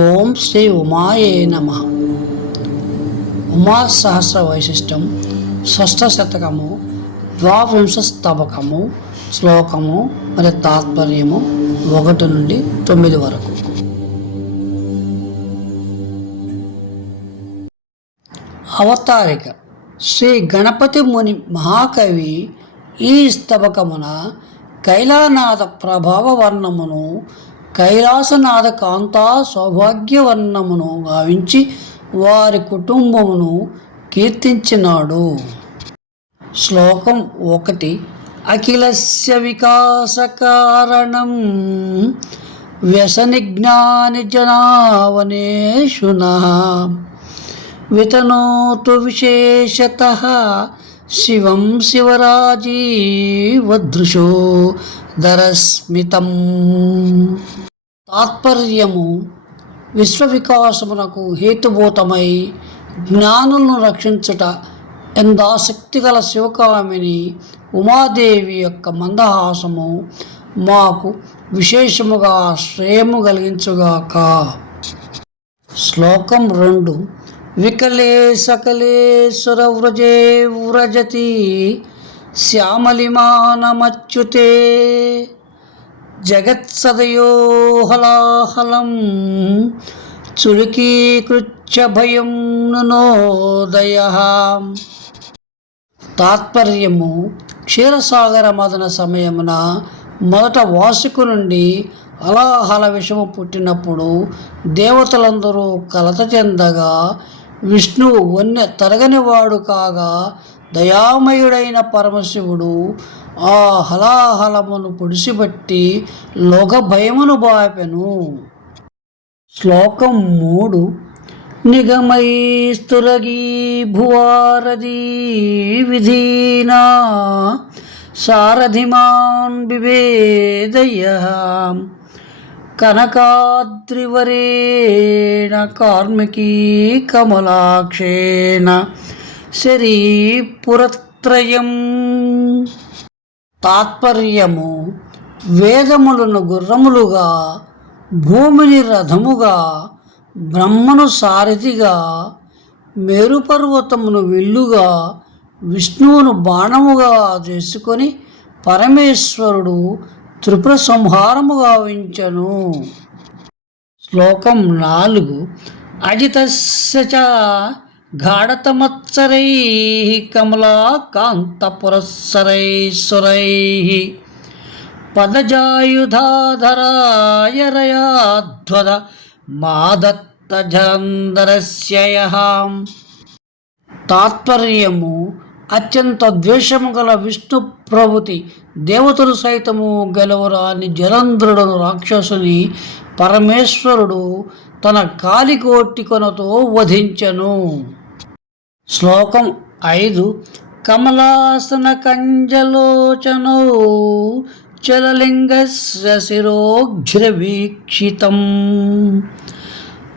ఓం శ్రీ ఉమాయే నమ. ఉమా సహస్ర వైశిష్టం షష్ఠ శతకము ద్వావింశ స్తబకము శ్లోకము మరియు తాత్పర్యము ఒకటి నుండి తొమ్మిది వరకు. అవతారిక. శ్రీ గణపతి ముని మహాకవి ఈ స్తబకమున కైలానాథ ప్రభావ వర్ణమును కైలాసనాథ కాంతా సౌభాగ్యవర్ణమును గావించి వారి కుటుంబమును కీర్తించినాడు. శ్లోకం ఒకటి. అఖిలస్య వికాస కారణం వ్యసనిజ్ఞాని జనావనేషున వితనోతు విశేషత శివం శివరాజీవదృశో. ధరస్మితం. తాత్పర్యము విశ్వవికాసమునకు హేతుభూతమై జ్ఞానులను రక్షించుట ఎందాసక్తి గల శివకామిని ఉమాదేవి యొక్క మందహాసము మాకు విశేషముగా శ్రేయము కలిగించుగాక. శ్లోకం రెండు. వికలే సకలే సురవ్రజే వ్రజతి. శ్యామలిమానమచ్యుతే జగత్సదయోహలాహలం చురుకీకృత్య భయం నోదయ తాత్పర్యము క్షీరసాగర మదన సమయమున మొదట వాసుకు నుండి అలాహల విషము పుట్టినప్పుడు దేవతలందరూ కలత చెందగా విష్ణువు వన్య తరగనివాడు కాగా దయామయుడైన పరమశివుడు ఆ హలాహలమును పొడిసిబట్టి లోక భయమును బాపెను. శ్లోకం మూడు. నిగమైస్తురగీ భువారదీ విధీనా సారథిమాన్ వివేదయ కనకాద్రివరేణ కార్మికీ కమలాక్షేణ శరీపురత్రయం తాత్పర్యము వేదములను గుర్రములుగా భూమిని రథముగా బ్రహ్మను సారథిగా మేరుపర్వతమును విల్లుగా విష్ణువును బాణముగా చేసుకొని పరమేశ్వరుడు త్రిపుర సంహారముగా వించను శ్లోకం నాలుగు. అజితస్య గాఢతమత్సరై కమలాకాంతపురస్సరై సురై పదజాయుధాధరాయరయాధ్వద మాదత్త తాత్పర్యము అత్యంత ద్వేషము గల విష్ణు ప్రభుతి దేవతలు సైతము గెలవరాని జలంధ్రుడను రాక్షసుని పరమేశ్వరుడు తన కాలికోటి కొనతో వధించను. శ్లోకం ఐదు కమలాసన కంజలోచనో చలలింగస్య శిరోఘ్రవీక్షితం.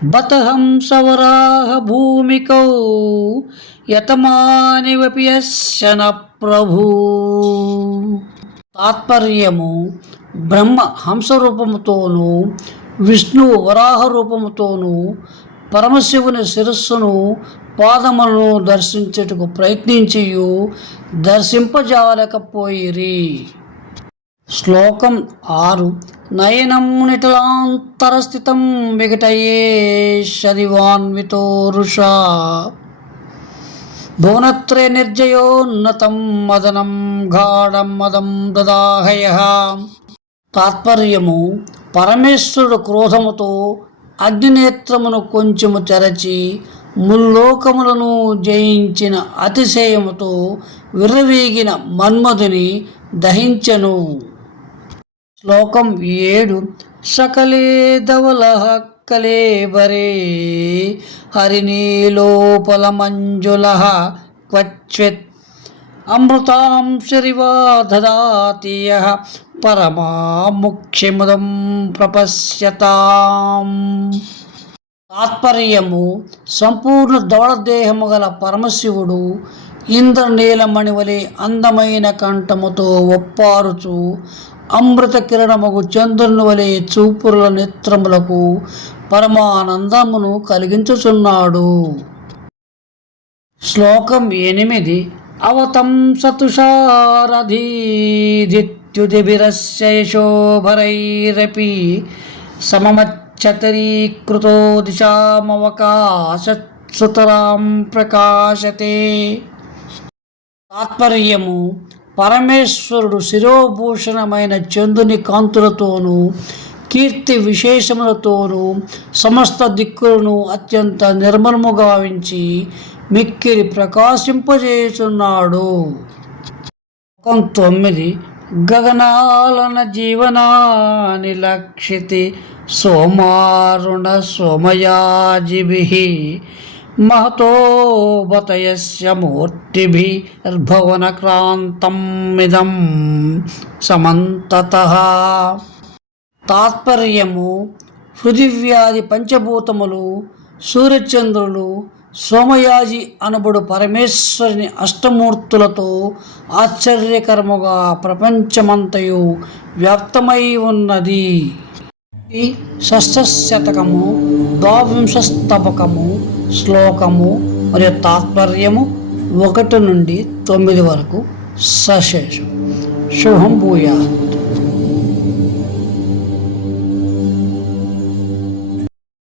బతహంసవరాహ భూమికౌ యతమానివపి యస్య ప్రభు. తాత్పర్యము బ్రహ్మ హంసరూపముతోనూ విష్ణువు వరాహ రూపముతోనూ పరమశివుని శిరస్సును పాదములను దర్శించుటకు ప్రయత్నించియు దర్శింపజాలకపోయిరి. శ్లోకం ఆరు. నయనం నిటలాంతరస్థితం వికటయే శదివాన్వితో రుషా భువనత్రే నిర్జయోన్నతం మదనం గాఢం మదం దదాహయ తాత్పర్యము పరమేశ్వరుడు క్రోధముతో అగ్నినేత్రమును కొంచెము తెరచి ముల్లోకములను జయించిన అతిశయముతో విర్రవీగిన మన్మధుని దహించను. శ్లోకం ఏడు. సకలే ధవల కలేబరే హరినీలోపల మంజుల క్వచిత్ అమృతాంశరివా దదాతీయ పరమాముఖ్యముదం ప్రపశ్యతాం. తాత్పర్యము సంపూర్ణ దౌడదేహము గల పరమశివుడు ఇంద్రనీలమణి వలె అందమైన కంఠముతో ఒప్పారుచు అమృత కిరణమగు చంద్రుని వలె చూపురుల నేత్రములకు పరమానందమును కలిగించుచున్నాడు. శ్లోకం ఎనిమిది అవతం సతుషారధీదిత్యుదిభిరస్య యశోభరైరపి సమమచ్చతరీకృతో దిశామవకాశసుతరాం ప్రకాశతే తాత్పర్యము పరమేశ్వరుడు శిరోభూషణమైన చందుని కాంతులతోనూ కీర్తి విశేషములతోనూ సమస్త దిక్కులను అత్యంత నిర్మలము గావించి మిక్కిరి ప్రకాశింపజేస్తున్నాడు తొమ్మిది గగనాలన జీవనాని లక్షితి సోమారుణ సోమయాజిభి మహతో బతయస్య మూర్తిభిర్భవన సమంతత. తాత్పర్యము పృథివ్యాది పంచభూతములు సూర్యచంద్రులు సోమయాజి అనబడు పరమేశ్వరుని అష్టమూర్తులతో ఆశ్చర్యకరముగా ప్రపంచమంతయు వ్యాప్తమై ఉన్నది. ఈ షష్ఠశతకము ద్వావింశస్తబకము శ్లోకము మరియు తాత్పర్యము ఒకటి నుండి తొమ్మిది వరకు సశేషం. శుభం భూయాత్.